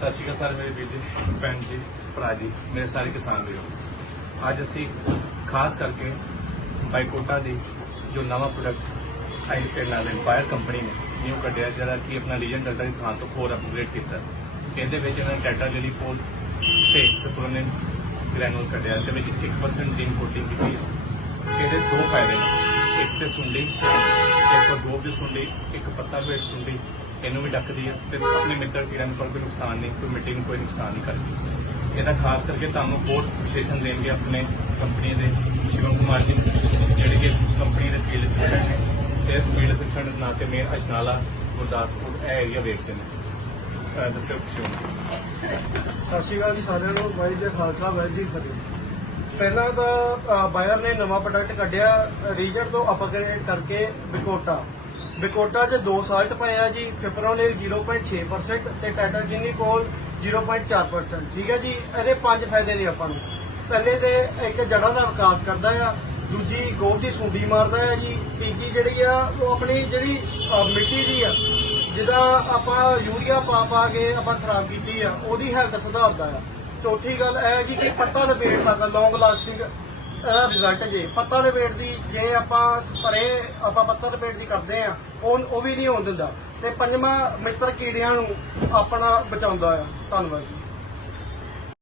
ਸਤਿ ਸ਼੍ਰੀ ਅਕਾਲ ਸਾਰੇ ਮੇਰੇ ਵੀਰ ਜੀ, ਭੈਣ ਜੀ, ਭਰਾ ਜੀ, ਮੇਰੇ ਸਾਰੇ ਕਿਸਾਨ ਵੀਰੋ। ਅੱਜ ਅਸੀਂ ਖਾਸ ਕਰਕੇ ਬਾਈਕੋਟਾ ਦੀ ਜੋ ਨਵਾਂ ਪ੍ਰੋਡਕਟ ਆਈ ਤੇ ਨਾਲ ਇੰਪਾਇਰ ਕੰਪਨੀ ਨੇ ਨਿਊ ਕੱਢਿਆ, ਜਿਹੜਾ ਕਿ ਆਪਣਾ ਲੀਜਨ ਡਾਟਾ ਦੀ ਥਾਂ ਤੋਂ ਹੋਰ ਅਪਗ੍ਰੇਡ ਕੀਤਾ। ਇਹਦੇ ਵਿੱਚ ਇਹਨਾਂ ਨੇ ਟਾਟਾ ਲਿਲੀ ਫੋਲ ਤੇ ਕਪੂਰਨੇ ਗ੍ਰੈਨੂਲ ਕੱਢਿਆ, ਇਹਦੇ ਵਿੱਚ 1% ਜਿੰਕ ਕੋਟਿੰਗ ਕੀਤੀ ਹੈ। ਇਹਦੇ ਦੋ ਫਾਇਦੇ ਨੇ, ਇੱਕ ਤੇ ਸੁੰਡੀ, ਇੱਕ ਗੋਬ ਦੀ ਸੁੰਡੀ, ਇੱਕ ਪੱਤਾ ਵੇਟ ਸੁੰਡੀ ਇਹਨੂੰ ਵੀ ਡੱਕਦੀ ਹੈ ਤੇ ਆਪਣੇ ਮਿੱਤਰ ਕੀੜਿਆਂ ਨੂੰ ਕੋਈ ਨੁਕਸਾਨ ਨਹੀਂ, ਕੋਈ ਮਿੱਟੀ ਨੂੰ ਕੋਈ ਨੁਕਸਾਨ ਨਹੀਂ ਕਰਦੀ। ਇਹਦਾ ਖਾਸ ਕਰਕੇ ਤੁਹਾਨੂੰ ਬਹੁਤ ਵਿਸ਼ੇਸ਼ਣ ਦੇਣਗੇ ਆਪਣੇ ਕੰਪਨੀ ਦੇ ਸ਼ਿਵਮ ਕੁਮਾਰ ਜੀ, ਜਿਹੜੇ ਕਿ ਕੰਪਨੀ ਦੇ ਫੀਲਡ ਸਿਸਟਮ ਨੇ। ਤੇ ਫੀਲਡ ਸਿਸਟਮ ਦੇ ਨਾਂ ਤੇ ਮੇਨ ਅਜਨਾਲਾ, ਗੁਰਦਾਸਪੁਰ, ਇਹ ਏਰੀਆ ਵੇਖਦੇ ਨੇ। ਅਹ ਦੱਸਿਓ ਸ਼ਿਵਮ ਸਤਿ ਸ਼੍ਰੀ ਅਕਾਲ ਜੀ ਸਾਰਿਆਂ ਨੂੰ, ਵਾਹਿਗੁਰੂ ਜੀ ਖਾਲਸਾ, ਵਾਹਿਗੁਰੂ ਜੀ ਫਤਿਹ। ਪਹਿਲਾਂ ਤਾਂ ਬਾਇਰ ਨੇ ਨਵਾਂ ਪ੍ਰੋਡਕਟ ਕੱਢਿਆ ਰੀਜਰ ਤੋਂ ਅਪਗ੍ਰੇਡ ਕਰਕੇ ਬਿਕੋਟਾ ਬਿਕੋਟਾ 'ਚ ਦੋ ਸਾਲਟ ਪਏ ਆ ਜੀ, ਫਿਪਰੋਨਿਲ 0.6% ਤੇ ਟੈਟਰਜਿਨੀਕੋਲ 0.4% ਠੀਕ ਹੈ ਜੀ? ਇਹਦੇ ਪੰਜ ਫਾਇਦੇ ਨੇ ਆਪਾਂ ਨੂੰ। ਪਹਿਲੇ ਤੇ ਇੱਕ ਜੜ੍ਹਾਂ ਦਾ ਵਿਕਾਸ ਕਰਦਾ ਆ, ਦੂਜੀ ਗੋਭ ਦੀ ਸੁੰਡੀ ਮਾਰਦਾ ਆ ਜੀ, ਤੀਜੀ ਜਿਹੜੀ ਆ, ਉਹ ਆਪਣੀ ਜਿਹੜੀ ਮਿੱਟੀ ਦੀ ਆ ਜਿਹਦਾ ਆਪਾਂ ਯੂਰੀਆ ਪਾ ਪਾ ਕੇ ਆਪਾਂ ਖਰਾਬ ਕੀਤੀ ਆ, ਉਹਦੀ ਹੈਲਥ ਸੁਧਾਰਦਾ ਆ। ਚੌਥੀ ਗੱਲ ਇਹ ਹੈ ਜੀ ਕਿ ਪੱਤਾ ਦੇ ਵੇਟ ਤੱਕ ਲੌਂਗ ਲਾਸਟਿੰਗ ਰਿਜ਼ਲਟ ਜੇ। ਪੱਤਾ ਦੇ ਵੇਟ ਦੀ ਜੇ ਆਪਾਂ ਸਪਰੇ ਆਪਾਂ ਪੱਤਾ ਦੇ ਵੇਟ ਦੀ ਕਰਦੇ ਆ ਉਹ ਉਹ ਵੀ ਨਹੀਂ ਹੋਣ ਦਿੰਦਾ। ਤੇ ਪੰਜਵਾਂ ਮਿੱਤਰ ਕੀੜਿਆਂ ਨੂੰ ਆਪਣਾ ਬਚਾਉਂਦਾ ਆ। ਧੰਨਵਾਦ ਜੀ।